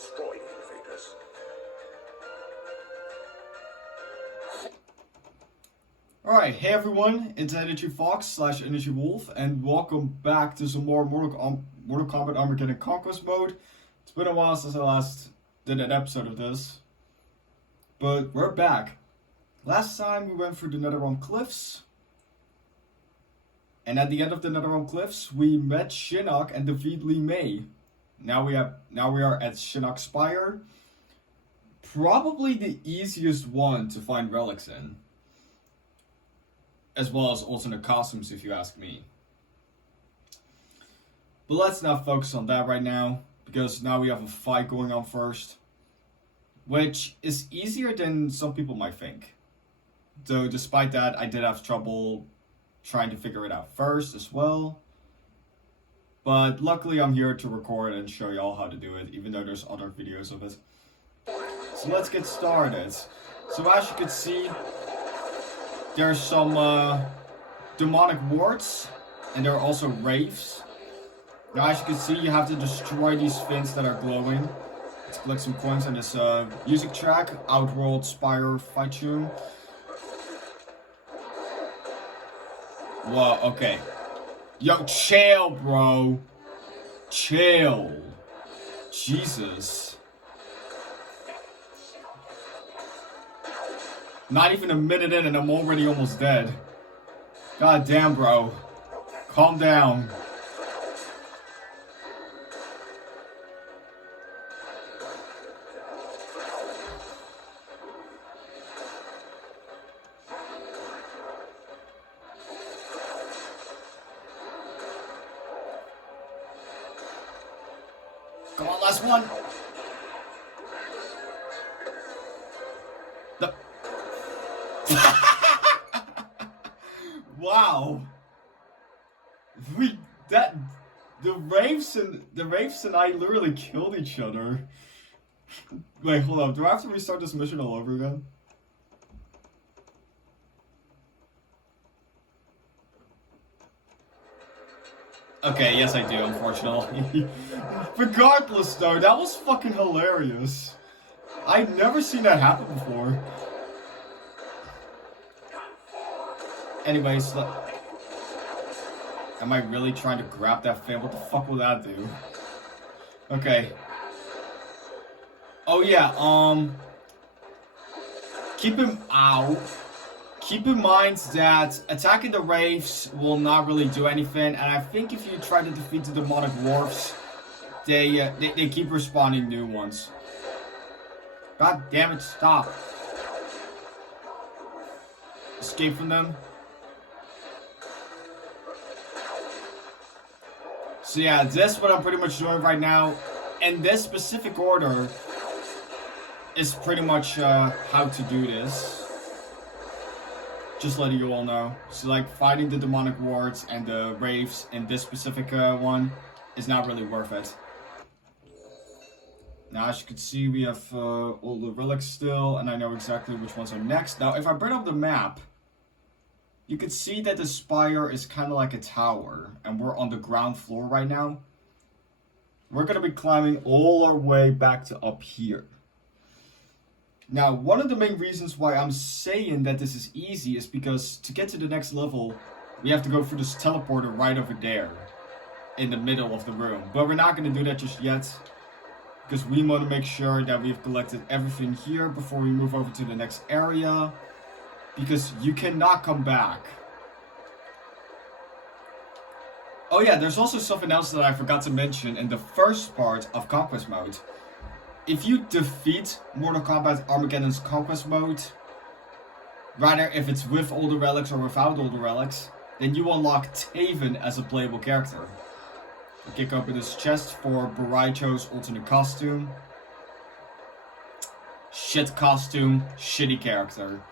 destroy the invaders. Alright, hey everyone, it's Energy Fox / Energy Wolf, and welcome back to some more Mortal Kombat Armageddon Conquest mode. It's been a while since I last did an episode of this, but we're back. Last time we went through the Netherrealm Cliffs, and at the end of the Netherrealm Cliffs, we met Shinnok and defeated Li Mei. Now we are at Shinnok Spire, probably the easiest one to find relics in. As well as alternate costumes, if you ask me. But let's not focus on that right now, because now we have a fight going on first, which is easier than some people might think. Though despite that, I did have trouble trying to figure it out first as well. But luckily I'm here to record and show y'all how to do it, even though there's other videos of it. So let's get started. So as you can see, there's some demonic wards, and there are also wraiths. Now as you can see, you have to destroy these fins that are glowing. Let's collect some coins on this music track, Outworld Spire fight tune. Whoa, okay. Yo, chill, bro. Chill. Jesus. Not even a minute in and I'm already almost dead. God damn, bro. Calm down. Come on, last one. Wow. The Wraiths and I literally killed each other. Wait, hold up. Do I have to restart this mission all over again? Okay, yes I do, unfortunately. Regardless though, that was fucking hilarious. I've never seen that happen before. Anyways, am I really trying to grab that fin? What the fuck will that do? Okay. Oh yeah, keep in mind that attacking the wraiths will not really do anything, and I think if you try to defeat the demonic dwarfs, they keep respawning new ones. God damn it, stop. Escape from them. So yeah, this is what I'm pretty much doing right now. And this specific order is pretty much how to do this. Just letting you all know. So like fighting the demonic wards and the wraiths in this specific one is not really worth it. Now as you can see, we have all the relics still, and I know exactly which ones are next. Now if I bring up the map, you can see that the spire is kind of like a tower, and we're on the ground floor right now. We're going to be climbing all our way back to up here. Now, one of the main reasons why I'm saying that this is easy is because to get to the next level, we have to go through this teleporter right over there, in the middle of the room. But we're not going to do that just yet, because we want to make sure that we've collected everything here before we move over to the next area. Because you cannot come back. Oh yeah, there's also something else that I forgot to mention in the first part of Conquest mode. If you defeat Mortal Kombat Armageddon's Conquest mode, rather if it's with all the relics or without all the relics, then you unlock Taven as a playable character. You kick open this chest for Baraicho's alternate costume. Shit costume, shitty character.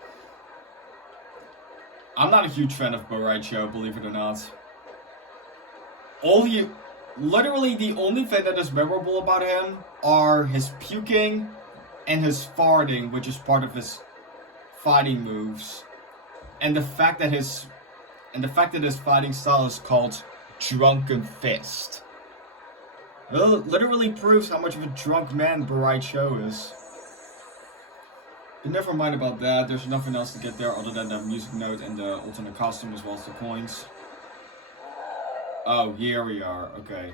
I'm not a huge fan of Baraicho, believe it or not. Literally the only thing that is memorable about him are his puking and his farting, which is part of his fighting moves. And the fact that his fighting style is called Drunken Fist. It literally proves how much of a drunk man Barai Cho is. But never mind about that, there's nothing else to get there other than the music note and the alternate costume as well as the coins. Oh, here we are, okay.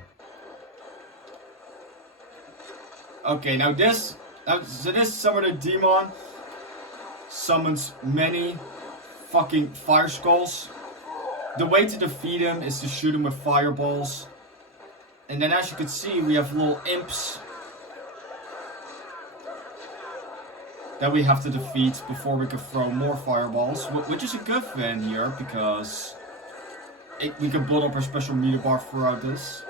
Okay, now this summoner demon summons many fucking fire skulls. The way to defeat him is to shoot him with fireballs. And then as you can see, we have little imps that we have to defeat before we can throw more fireballs, which is a good thing here because we can build up our special meter bar throughout this.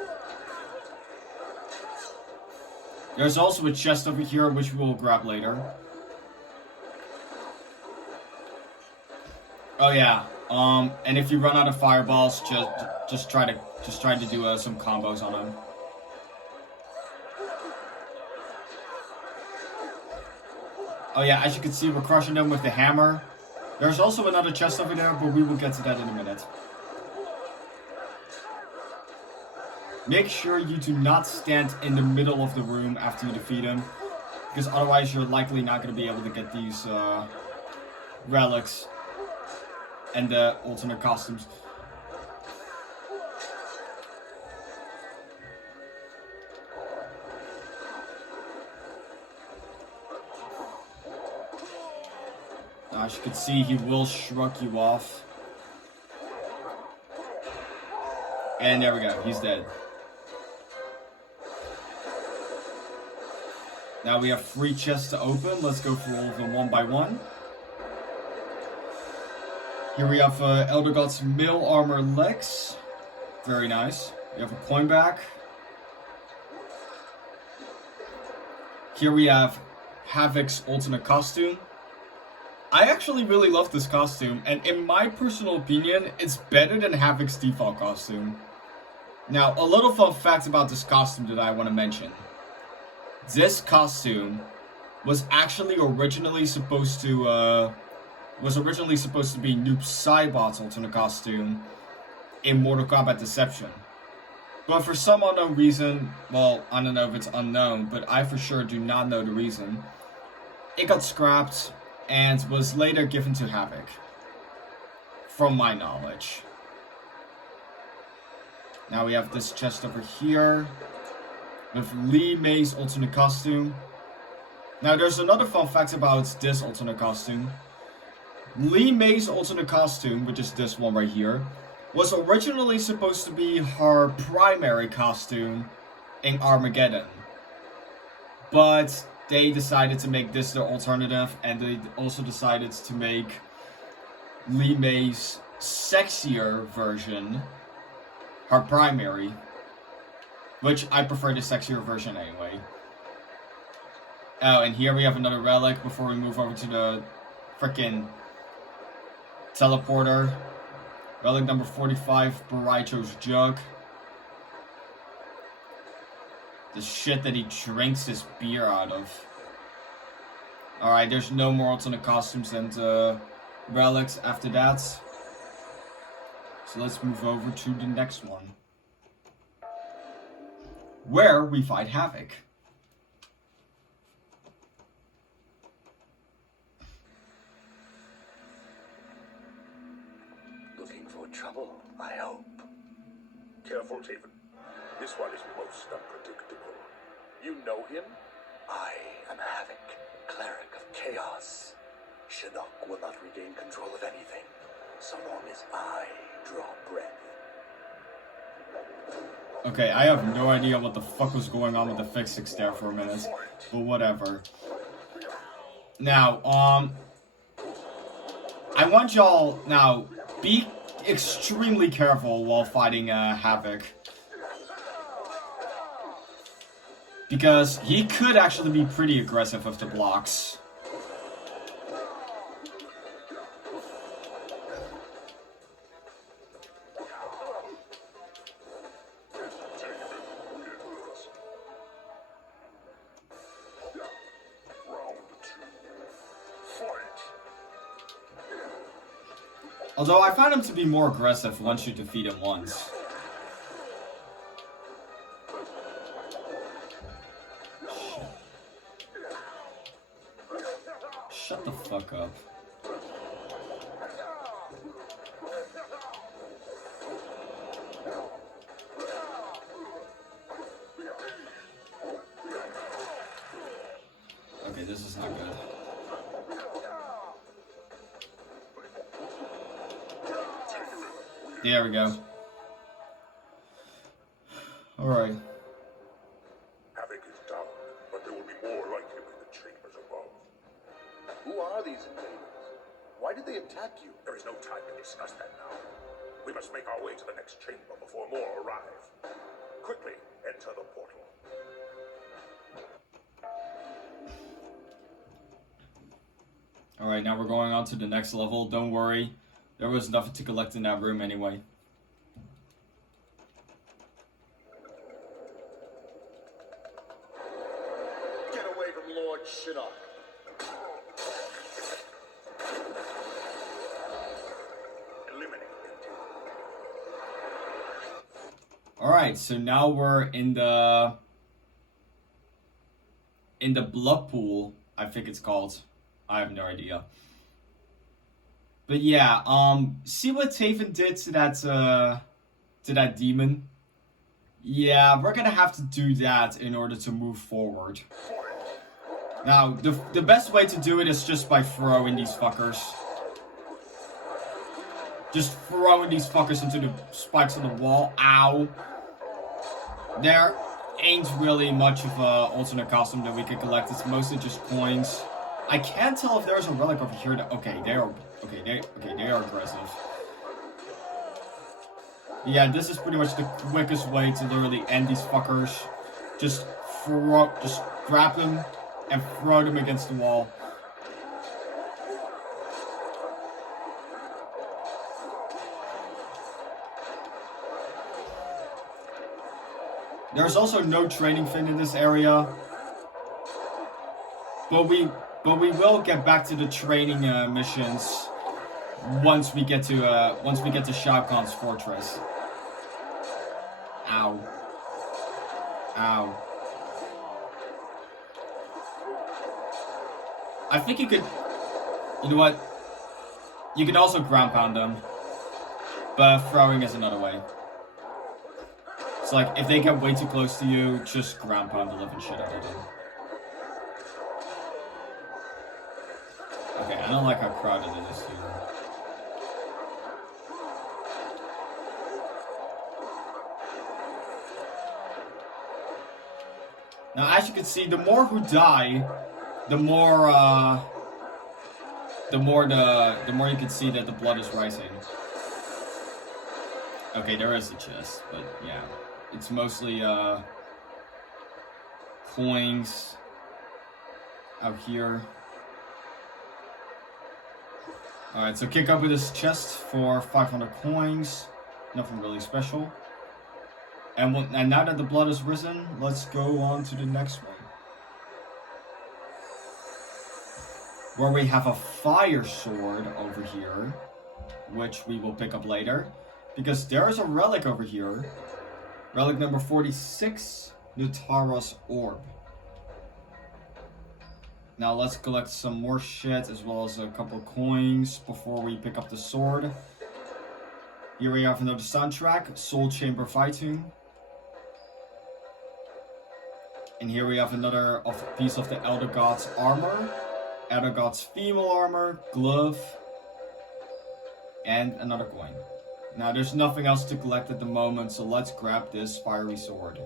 There's also a chest over here which we will grab later. Oh yeah, and if you run out of fireballs, just try to do some combos on them. Oh yeah, as you can see, we're crushing them with the hammer. There's also another chest over there, but we will get to that in a minute. Make sure you do not stand in the middle of the room after you defeat him, because otherwise you're likely not going to be able to get these relics and the alternate costumes. As you can see, he will shrug you off. And there we go, he's dead. Now we have 3 chests to open. Let's go through all of them one by one. Here we have Elder God's Mail Armor Legs. Very nice. We have a coin back. Here we have Havoc's alternate costume. I actually really love this costume, and in my personal opinion, it's better than Havoc's default costume. Now, a little fun fact about this costume that I want to mention. This costume was actually originally supposed to be Noob Saibot's alternate costume in Mortal Kombat Deception. But for some unknown reason, well, I don't know if it's unknown, but I for sure do not know the reason, it got scrapped and was later given to Havoc, from my knowledge. Now we have this chest over here with Li Mei's alternate costume. Now there's another fun fact about this alternate costume. Li Mei's alternate costume, which is this one right here, was originally supposed to be her primary costume in Armageddon. But they decided to make this their alternative, and they also decided to make Li Mei's sexier version her primary. Which I prefer the sexier version anyway. Oh, and here we have another relic before we move over to the frickin' teleporter. Relic number 45, Barai Cho's jug. The shit that he drinks his beer out of. Alright, there's no more alternate costumes and relics after that. So let's move over to the next one, where we fight Havoc. Looking for trouble, I hope. Careful, Taven. This one is most unpredictable. You know him? I am Havoc, cleric of chaos. Shinnok will not regain control of anything, so long as I draw breath. Okay, I have no idea what the fuck was going on with the physics there for a minute, but whatever. Now, I want y'all, now, be extremely careful while fighting Havoc. Because he could actually be pretty aggressive with the blocks. Although I found him to be more aggressive once you defeat him once. Shut the fuck up. Okay, this is not good. There we go. Alright. Havoc is down, but there will be more like him in the chambers above. Who are these invaders? Why did they attack you? There is no time to discuss that now. We must make our way to the next chamber before more arrive. Quickly, enter the portal. Alright, now we're going on to the next level. Don't worry. There was nothing to collect in that room anyway. Get away from Lord Shinnok. Eliminate it. Alright, so now we're in the blood pool, I think it's called. I have no idea. But yeah, see what Taven did to that demon? Yeah, we're gonna have to do that in order to move forward. Now, the best way to do it is just by throwing these fuckers. Just throwing these fuckers into the spikes on the wall. Ow. There ain't really much of a alternate costume that we can collect. It's mostly just coins. I can't tell if there's a relic over here that, they are aggressive. Yeah, this is pretty much the quickest way to literally end these fuckers. Just grab them and throw them against the wall. There's also no training thing in this area. But we will get back to the training missions once we get to Shao Kahn's fortress. Ow. Ow. I think you could, you know what? You can also ground pound them, but throwing is another way. It's like, if they get way too close to you, just ground pound the living shit out of them. Okay, I don't like how crowded it is here. Now, as you can see, the more who die, the more you can see that the blood is rising. Okay, there is a chest, but yeah, it's mostly coins out here. Alright, so kick open this chest for 500 coins. Nothing really special. And now that the blood has risen, let's go on to the next one. Where we have a fire sword over here, which we will pick up later. Because there is a relic over here. Relic number 46, Nutara's Orb. Now let's collect some more shit as well as a couple coins before we pick up the sword. Here we have another soundtrack, Soul Chamber Fighting. And here we have another piece of the Elder God's armor. Elder God's female armor, glove, and another coin. Now there's nothing else to collect at the moment, so let's grab this fiery sword.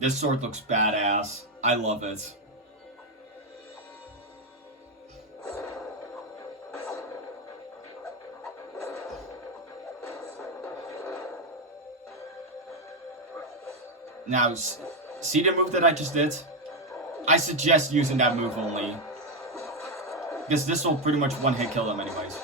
This sword looks badass. I love it. Now, see the move that I just did? I suggest using that move only. Because this will pretty much one-hit kill them anyways.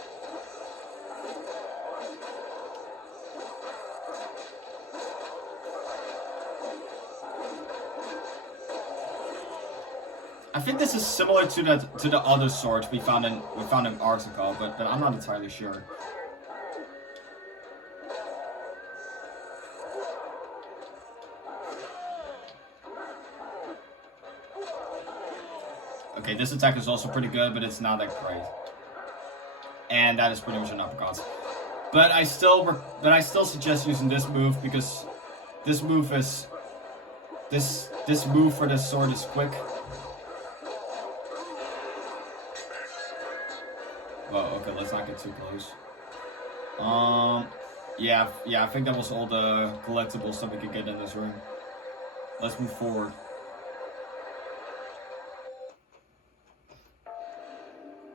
I think this is similar to the other swords we found in Artica, but I'm not entirely sure. Okay, this attack is also pretty good, but it's not that great. And that is pretty much an uppercut. But I still suggest using this move because this move is this move for this sword is quick. Well, okay, let's not get too close. Yeah, I think that was all the collectibles that we could get in this room. Let's move forward.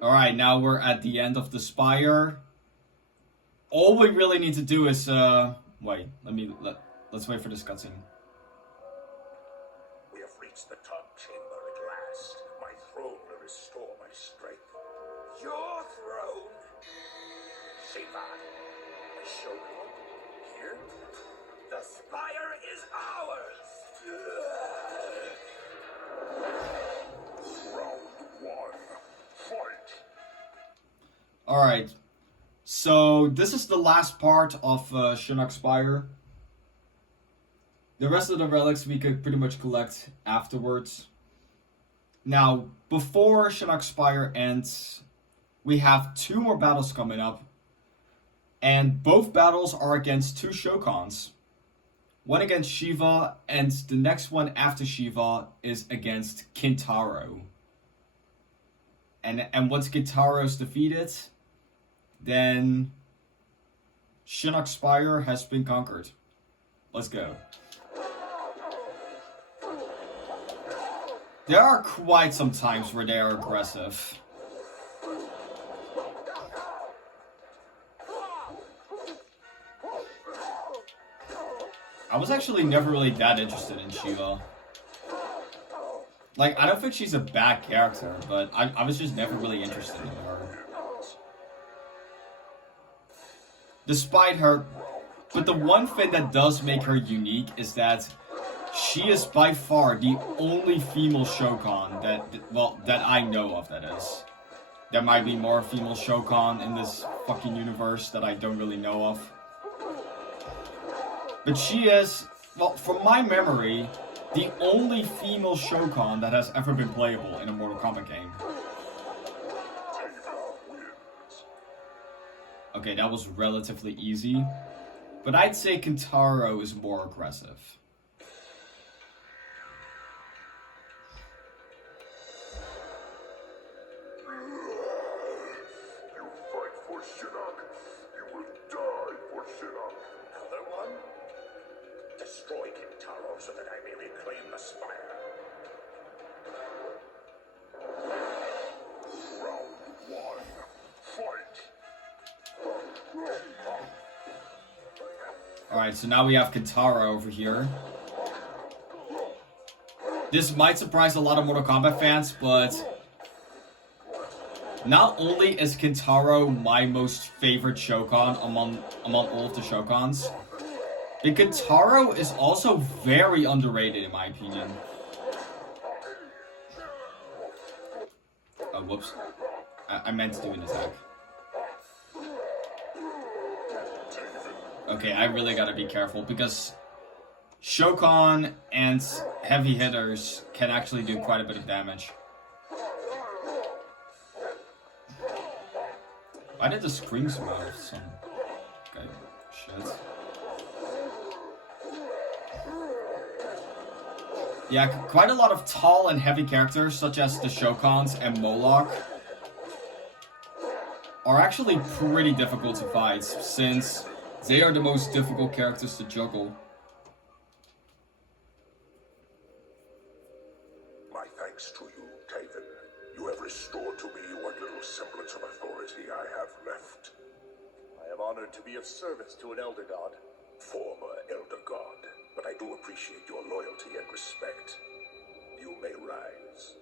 Alright, now we're at the end of the Spire. All we really need to do is, wait, let's wait for this cutscene. We have reached the top chamber at last. My throne will restore my strength. Your throne? Shiva, the Shogun, here? The Spire is ours! Round one, fight! Alright, so this is the last part of Shinnok Spire. The rest of the relics we could pretty much collect afterwards. Now, before Shinnok Spire ends, we have 2 more battles coming up. And both battles are against 2 Shokans. One against Shiva, and the next one after Shiva is against Kintaro. And once Kintaro's defeated, then Shinnok Spire has been conquered. Let's go. There are quite some times where they are aggressive. I was actually never really that interested in Shiva. Like, I don't think she's a bad character, but I was just never really interested in her. Despite her... But the one thing that does make her unique is that she is by far the only female Shokan that I know of, that is. There might be more female Shokan in this fucking universe that I don't really know of. But she is, well, from my memory, the only female Shokan that has ever been playable in a Mortal Kombat game. Okay, that was relatively easy. But I'd say Kintaro is more aggressive. You fight for Shinnok. You will die for Shinnok. Another one? Destroy Kintaro so that I may reclaim the Spire. Round one, fight! Alright, so now we have Kintaro over here. This might surprise a lot of Mortal Kombat fans, but not only is Kintaro my most favorite Shokan among all of the Shokans, but Kintaro is also very underrated in my opinion. Oh, whoops. I meant to do an attack. Okay, I really gotta be careful because Shokan and heavy hitters can actually do quite a bit of damage. Why did the screams move? Some... Okay, shit. Yeah, quite a lot of tall and heavy characters, such as the Shokans and Moloch, are actually pretty difficult to fight, since they are the most difficult characters to juggle. My thanks to you, Taven. You have restored to me what little semblance of authority I have left. I am honored to be of service to an Elder God. Former Elder God, but I do appreciate your loyalty and respect. You may rise.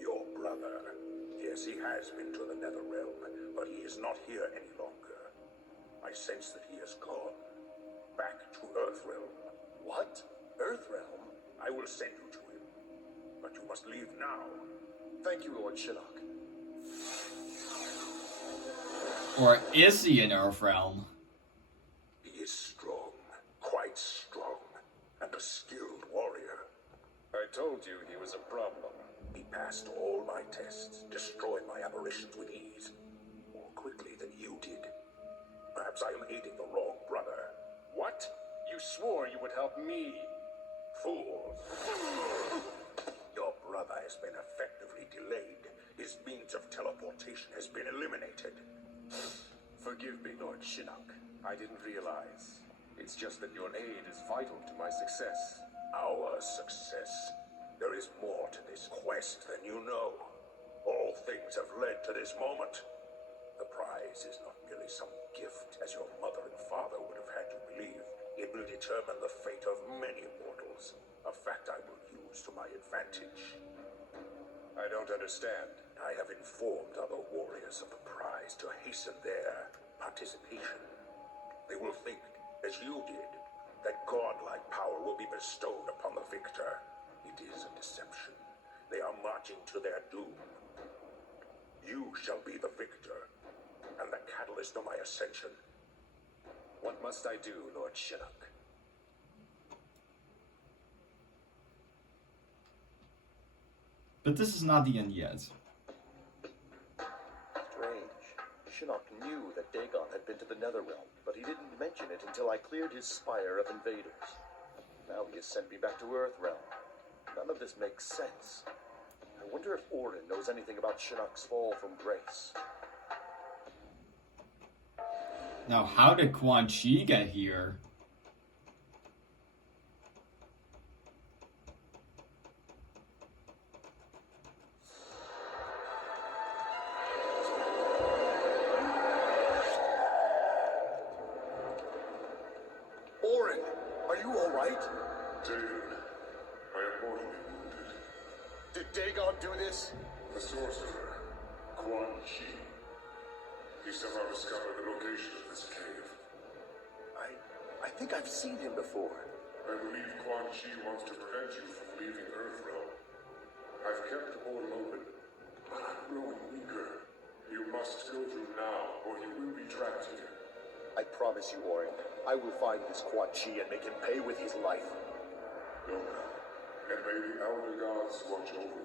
Your brother. Yes, he has been to the Netherrealm, but he is not here any longer. I sense that he has gone back to Earthrealm. What? Earthrealm? I will send you to him, but you must leave now. Thank you, Lord Shinnok. Or is he in Earthrealm? He is strong, quite strong, and a skilled warrior. I told you he was a problem. He passed all my tests, destroyed my apparitions with ease, more quickly than you did. Perhaps I am aiding the wrong brother. What? You swore you would help me. Fool. Your brother has been effectively delayed. His means of teleportation has been eliminated. Forgive me, Lord Shinnok. I didn't realize. It's just that your aid is vital to my success. Our success. There is more to this quest than you know. All things have led to this moment. The prize is not merely some gift, as your mother and father would have had to believe. It will determine the fate of many mortals, a fact I will use to my advantage. I don't understand. I have informed other warriors of the prize to hasten their participation. They will think, as you did, that godlike power will be bestowed upon the victor. It is a deception. They are marching to their doom. You shall be the victor, and the catalyst of my ascension. What must I do, Lord Shinnok? But this is not the end yet. Strange. Shinnok knew that Dagon had been to the Netherrealm, but he didn't mention it until I cleared his Spire of invaders. Now he has sent me back to Earthrealm. None of this makes sense. I wonder if Orin knows anything about Shinnok's fall from grace. Now, how did Quan Chi get here? Orin, are you all right? David, I am mortally wounded. Did Dagon do this? The sorcerer, Quan Chi. He somehow discovered the location of this cave. I think I've seen him before. I believe Quan Chi wants to prevent you from leaving Earthrealm. I've kept the portal open, but I'm growing weaker. You must go through now, or you will be trapped here. I promise you, Orin, I will find this Quan Chi and make him pay with his life. Go now, and may the elder gods watch over you.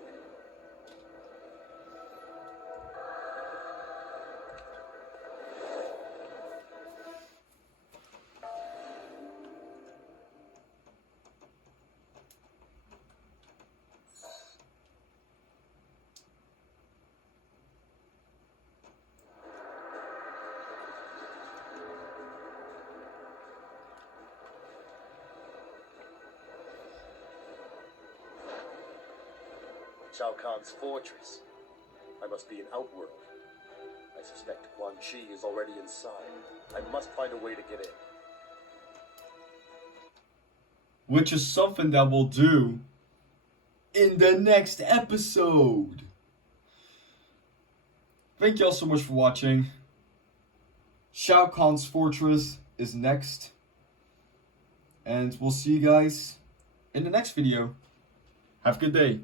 Shao Kahn's fortress. I must be in Outworld. I suspect Quan Chi is already inside. I must find a way to get in. Which is something that we'll do in the next episode. Thank y'all so much for watching. Shao Kahn's fortress is next. And we'll see you guys in the next video. Have a good day.